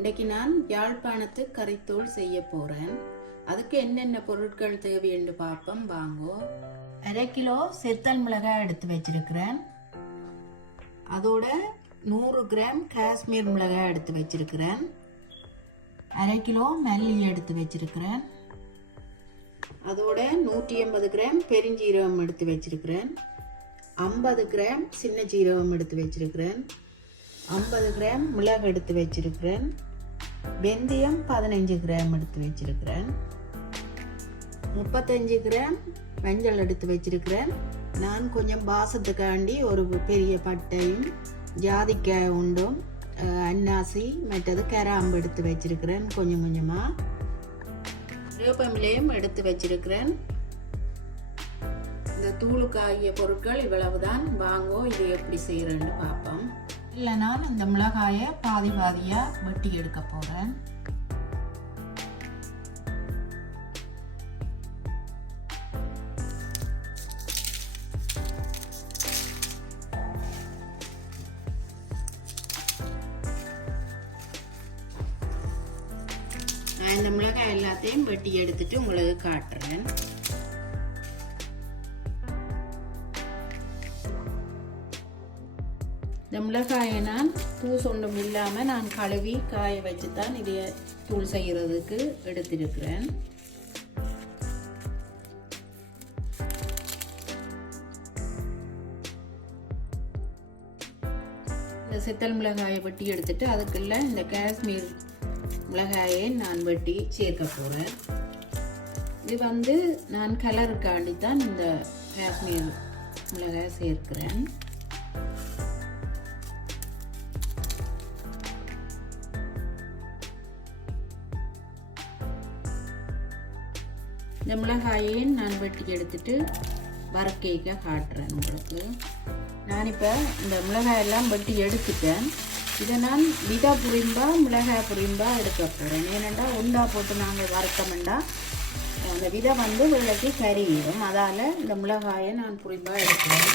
இன்றைக்கு நான் யாழ்ப்பாணத்து கறித்தூள் செய்ய போகிறேன். அதுக்கு என்னென்ன பொருட்கள் தேவை என்று பார்ப்போம் வாங்கோ. 1/2 கிலோ செத்தல் மிளகாய் எடுத்து வச்சிருக்கிறேன். அதோட 100 கிராம் காஷ்மீர் மிளகாய் எடுத்து வச்சிருக்கிறேன். 1/2 கிலோ மல்லி எடுத்து வச்சிருக்கிறேன். அதோட 180 கிராம் பெருஞ்சீரகம் எடுத்து வச்சிருக்கிறேன். 50 கிராம் சின்ன ஜீரகம் எடுத்து வச்சிருக்கிறேன். 50 கிராம் மிளகு எடுத்து வச்சிருக்கிறேன். வெந்தயம் 15 கிராம் எடுத்து வச்சிருக்கிறேன். 35 கிராம் மஞ்சள் எடுத்து வச்சிருக்கிறேன். நான் கொஞ்சம் வாசத்துக்காண்டி ஒரு பெரிய பட்டையும் ஜாதிக்காய் உண்டும் அன்னாசி மற்றது கராம்பு எடுத்து வச்சிருக்கிறேன். கொஞ்சம் கொஞ்சமாக வேப்பமிலையும் எடுத்து வச்சிருக்கிறேன். இந்த தூளுக்காகிய பொருட்கள் இவ்வளவுதான். வாங்கோ இது எப்படி செய்யறேன்னு பார்ப்போம். இல்லை, நான் இந்த மிளகாயை பாதி பாதியாக வெட்டி எடுக்க போகிறேன். நான் இந்த மிளகாய் எல்லாத்தையும் வெட்டி எடுத்துட்டு உங்களுக்கு காட்டுறேன். இந்த மிளகாயை நான் தூள் ஒன்றும் இல்லாமல் நான் கழுவி காய வச்சு தான் இதை தூள் செய்கிறதுக்கு எடுத்திருக்கிறேன். இந்த செத்தல் மிளகாயை வெட்டி எடுத்துட்டு அதுக்குள்ள இந்த காஷ்மீர் மிளகாயை நான் வெட்டி சேர்க்க போகிறேன். இது நான் கலருக்காண்டி தான் இந்த காஷ்மீர் மிளகாயை சேர்க்கிறேன். இந்த மிளகாயை நான் வெட்டி எடுத்துட்டு வறுக்க காட்டுறேன் உங்களுக்கு. நான் இப்போ இந்த மிளகாயெல்லாம் வெட்டி எடுத்துட்டேன். இதை நான் விதா புரிம்பா மிளகாய் புரிம்பா எடுக்க போகிறேன். ஏனெண்டா உண்டா போட்டு நாங்கள் வறுக்கமெண்டா அந்த விதை வெள்ளைக்கு கறியிடும். அதால் இந்த மிளகாயை நான் புரிம்பா எடுக்கிறேன்.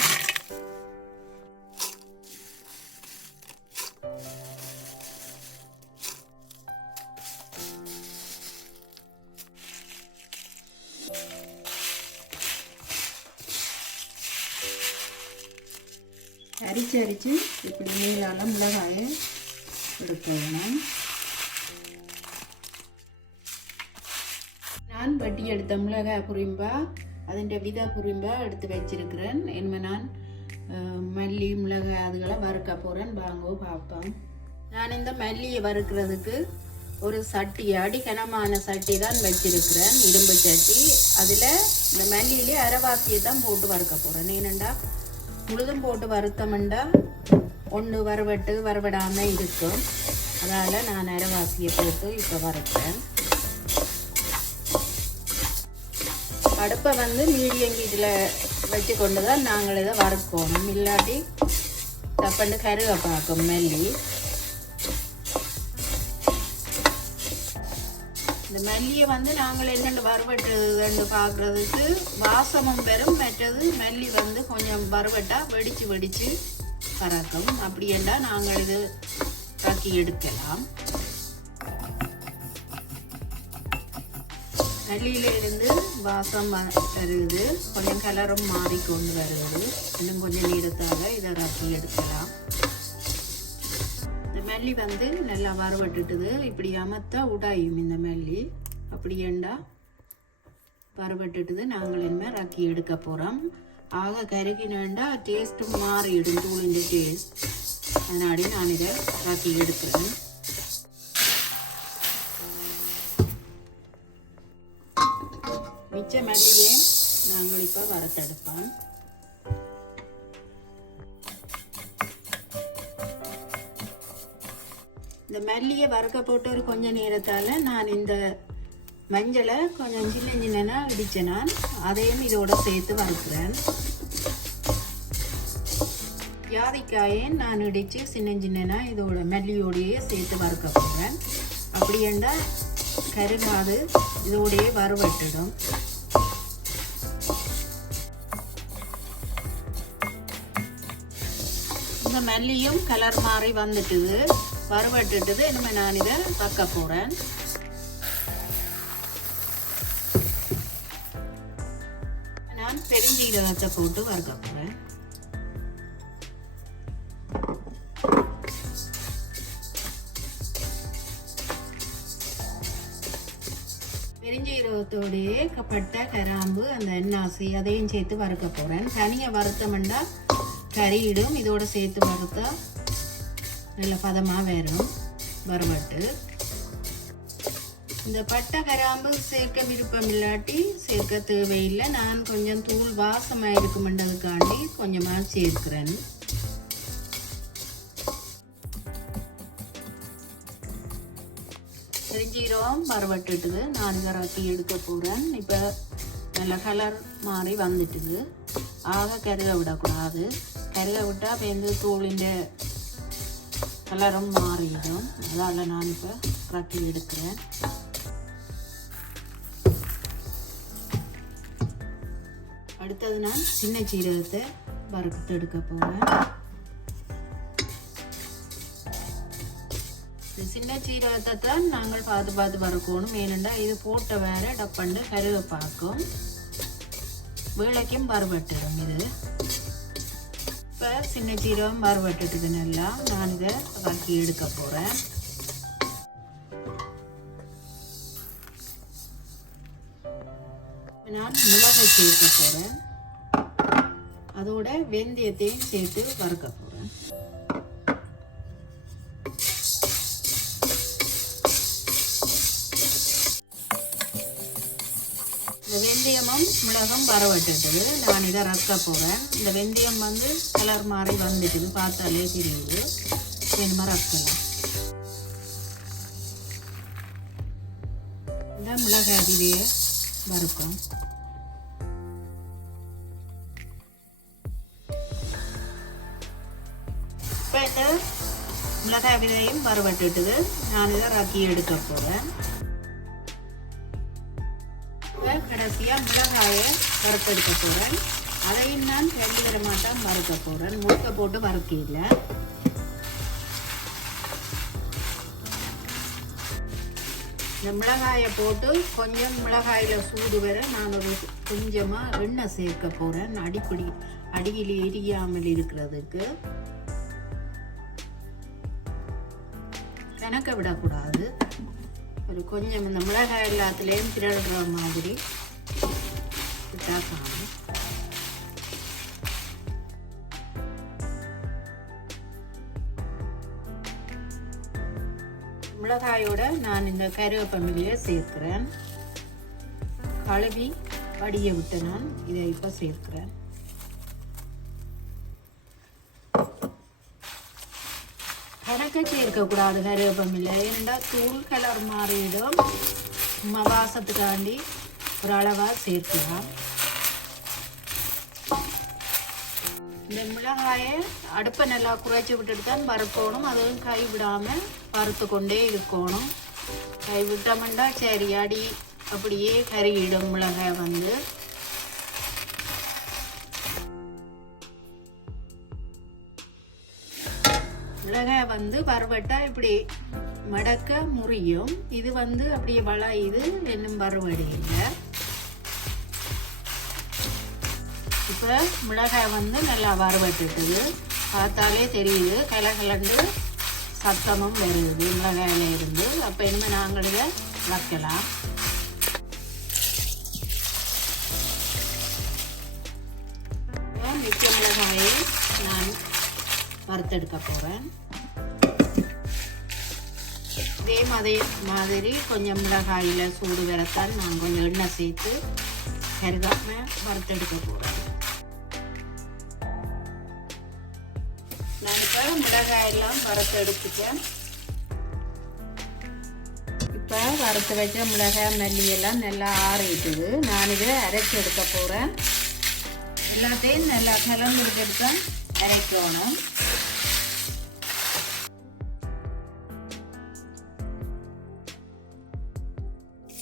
அரிச்சு இப்படி நீளால மிளகாயை எடுக்கணும். நான் வட்டி எடுத்த மிளகாய் புரிம்பா அதிൻ്റെ விதை புரிம்பா எடுத்து வச்சிருக்கிறேன். என்ன நான் மல்லி மிளகாய் அதுகளை வறுக்க போகிறேன். வாங்கோ பார்ப்போம். நான் இந்த மல்லியை வறுக்கிறதுக்கு ஒரு சட்டி அடிக்கனமான சட்டி தான் வச்சிருக்கிறேன், இரும்பு சட்டி. அதில் இந்த மல்லியிலே அரைவாசியை தான் போட்டு வறுக்க போகிறேன். ஏனெண்டா முழுதும் போட்டு வறுத்தமெண்டா ஒன்று வறுபடாமல் இருக்கும். அதனால் நான் அரைவாசியை போட்டு இப்போ வறுக்கிறேன். அடுப்பை மீடியம் ஹீட்டில் வச்சு கொண்டு தான் நாங்கள் இதை வறுக்கணும். இல்லாட்டி தப்பண்டு கருக பார்க்கும் மல்லி. இந்த மல்லியை நாங்கள் என்னென்னு வறுபட்டுன்னு பார்க்குறதுக்கு வாசமும் பெறும். மற்றது மல்லி கொஞ்சம் வறுபட்டா வெடிச்சு பறக்கும். அப்படி என்றால் நாங்கள் இது தாக்கி எடுக்கலாம். மல்லியிலிருந்து வாசம் வருது, கொஞ்சம் கலரும் மாறிக்கொண்டு வருது. இன்னும் கொஞ்சம் நேரத்தால் இதை ரக்கி எடுக்கலாம். மல்லி நல்லா வறுபட்டுட்டுது. இப்படி அமர்த்தா உடாயும் இந்த மல்லி. அப்படி ஏண்டா வறுபட்டுட்டுது. நாங்கள் இனிமேல் ரக்கி எடுக்க போகிறோம். ஆக கருகினேண்டா டேஸ்ட்டும் மாறிடும், தூளிൻ്റെ டேஸ்ட். அதனாடி நான் இதை ரக்கி எடுக்கிறேன். மிச்ச மல்லியே நாங்கள் இப்போ வறுத்தெடுப்போம். இந்த மல்லியை வறுக்க போட்டு ஒரு கொஞ்சம் நேரத்தால் நான் இந்த மஞ்சளை கொஞ்சம் சின்ன இடித்தேன். நான் அதையும் இதோட சேர்த்து வறுக்கிறேன். ஜாதிக்காயை நான் இடித்து சின்ன இதோட மல்லியோடையே சேர்த்து வறுக்க போகிறேன். அப்படி என்றால் கருகாது இதோடையே வறுபட்டுடும். இந்த மல்லியும் கலர் மாறி வந்துட்டுது. வறுவட்டுட்டது. இனிமேல் நான் இதை வறுக்க போகிறேன். நான் பெருஞ்சீரகத்தை போட்டு வறுக்க போகிறேன். பெருஞ்சீரகத்தோடையே பட்டை கிராம்பு அந்த எண்ணாசி அதையும் சேர்த்து வறுக்க போகிறேன். தனியாக வறுத்தமெண்டா கறியிடும். இதோட சேர்த்து வறுத்தா நல்ல பதமாக வரும் வறுவட்டு. இந்த பட்டை கிராம்பு சேர்க்க விருப்பம் இல்லாட்டி சேர்க்க தேவையில்லை. நான் கொஞ்சம் தூள் வாசமாக இருக்குமென்றதுக்காண்டி கொஞ்சமாக சேர்க்கிறேன். பெருஞ்சீரகம் வறுவட்டுட்டுது. நான் இதை ரக்கி எடுக்க போகிறேன். இப்போ நல்ல கலர் மாறி வந்துட்டுது. ஆக கருக விடக்கூடாது. கருக விட்டால் இப்போ தூளின் கலரும் மாறிடும். அதால் நான் இப்போ ரக்கி எடுக்கிறேன். அடுத்தது நான் சின்ன சீரகத்தை வறுத்து எடுக்க போகிறேன். சின்ன சீரகத்தை தான் நாங்கள் பார்த்து பார்த்து வறுக்கணும். ஏனெண்டா இது போட்ட வேற டப்பண்டு கருக பார்க்கும். வேலைக்கும் வறுவட்டுடும். இது இப்போ சின்ன சீரகம் வறுவட்டுட்டுது. நல்லா நான் இதை வறுக்கி எடுக்க போகிறேன். நான் மிளகாய் சேர்க்க போகிறேன். அதோட வெந்தயத்தையும் சேர்த்து வறுக்க போகிறேன். இந்த வெந்தயமும் மிளகும் வறுவட்டுது. நான் இதை ரக்க போகிறேன். இந்த வெந்தயம் கலர் மாறி வந்துட்டுது. பார்த்தாலே தெரியுது. வேணுமா ரக்கலாம். இந்த மிளகாய் அதிலேயே வறுப்போம். இப்போ இந்த மிளகாய் விதையும் வறுவட்டுட்டுது. நான் இதை ரக்கி எடுக்க போகிறேன். கடைசியாக மிளகாயை வறுத்தெடுக்க போகிறேன். அதையும் நான் 2 தரமாட்டம் வறுக்க போகிறேன். முழுக்க போட்டு வறுக்கல. இந்த மிளகாயை போட்டு கொஞ்சம் மிளகாயில் சூடு வர நான் ஒரு கொஞ்சமாக எண்ணெய் சேர்க்க போகிறேன். அடியில் எரியாமல் இருக்கிறதுக்கு. கணக்க விடக்கூடாது. ஒரு கொஞ்சம் இந்த மிளகாய் எல்லாத்துலேயும் திரடுற மாதிரி விட்டால் காணும். மிளகாயோட நான் இந்த கருவேப்பிலையை சேர்க்கிறேன். கழுவி வடிய விட்டு நான் இதை இப்போ சேர்க்கிறேன். கணக்க சேர்க்கக்கூடாது கருவேப்பிலை. ஏன்னா தூள் கலர் மாறிடும். வாசத்துக்காண்டி ஒரு அளவாக சேர்க்கலாம். இந்த மிளகாயை அடுப்பை நல்லா குறைச்சி விட்டுட்டு தான் வறுக்கணும். அதுவும் கை விடாமல் வறுத்து கொண்டே இருக்கணும். கை விட்டோம்னா சரி அடி அப்படியே கருகிடும் மிளகாய் மிளகாய் வறுவட்டா இப்படி மடக்க முறியும். இது அப்படியே வளையுது. இன்னும் வறுவடை இல்லை. இப்போ மிளகாய் நல்லா வறுவட்டுட்டுது. பார்த்தாலே தெரியுது. கலகலண்டு சத்தமும் வருது மிளகாயில இருந்து. அப்போ இனிமேல் நாங்கள் இதை வைக்கலாம். மிச்ச மிளகாயை நான் வறுத்தெடுக்க போகிறேன். இதே மாதிரி கொஞ்சம் மிளகாயில் சூடு வரத்தான் நான் கொஞ்சம் எண்ணெய் சேர்த்து கருகாம வறுத்தெடுக்க போகிறேன். நான் இப்போ மிளகாயெல்லாம் வறுத்தெடுத்துட்டேன். இப்போ வறுத்து வச்ச மிளகாய் மல்லியெல்லாம் நல்லா ஆறிட்டுது. நான் இதை அரைச்சி எடுக்க போகிறேன். எல்லாத்தையும் நல்லா கலந்துருக்கிறது தான் அரைக்கணும்.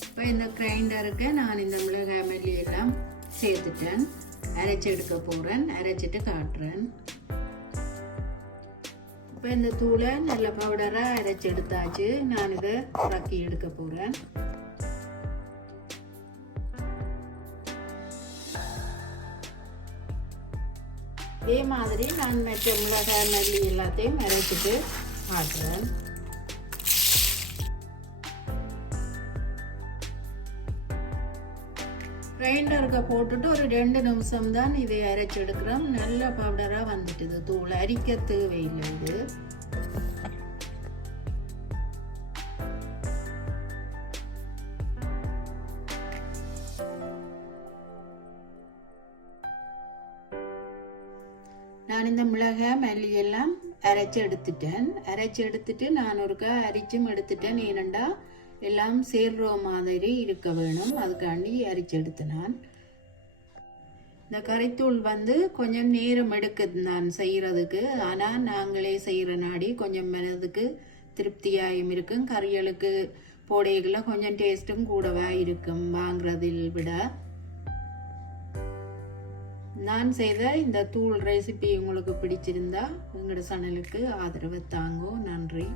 இப்போ இந்த கிரைண்டருக்கு நான் இந்த மிளகாய் மல்லியெல்லாம் சேர்த்துட்டேன். அரைச்சி எடுக்க போகிறேன். அரைச்சிட்டு காட்டுறேன். இப்போ இந்த தூளை நல்ல பவுடராக அரைச்சி எடுத்தாச்சு. நான் இதை இறக்கி எடுக்க போகிறேன். இதே மாதிரி நான் மற்ற மிளகாய் மல்லி எல்லாத்தையும் அரைச்சிட்டு காட்டுறேன். கிரைண்டருக்கு போட்டுட்டு ஒரு 2 நிமிஷம் தான் இதை அரைச்சி எடுக்கிறோம். நல்ல பவுடராக வந்துட்டுது. தூள் அரிக்க தேவையில்லை. இது நான் இந்த மிளகாய் மல்லி எல்லாம் அரைச்சி எடுத்துட்டேன். அரைச்சி எடுத்துட்டு நான் ஒருக்கா அரிச்சும் எடுத்துட்டேன். ஏனண்டா எல்லாம் சேர்ற மாதிரி இருக்க வேணும். அதுக்காண்டி அரிச்சு எடுத்து நான் இந்த கறித்தூள் வந்து கொஞ்சம் நேரம் எடுக்குது நான் செய்கிறதுக்கு. ஆனால் நாங்களே செய்கிற நாடி கொஞ்சம் மனதுக்கு திருப்தியாயும் இருக்கும். கறிகளுக்கு போடைகளை கொஞ்சம் டேஸ்ட்டும் கூடவா இருக்கும் வாங்குறதில் விட. நான் செய்த இந்த தூள் ரெசிபி உங்களுக்கு பிடிச்சிருந்தா எங்களோட சேனலுக்கு ஆதரவு தாங்கோ. நன்றி.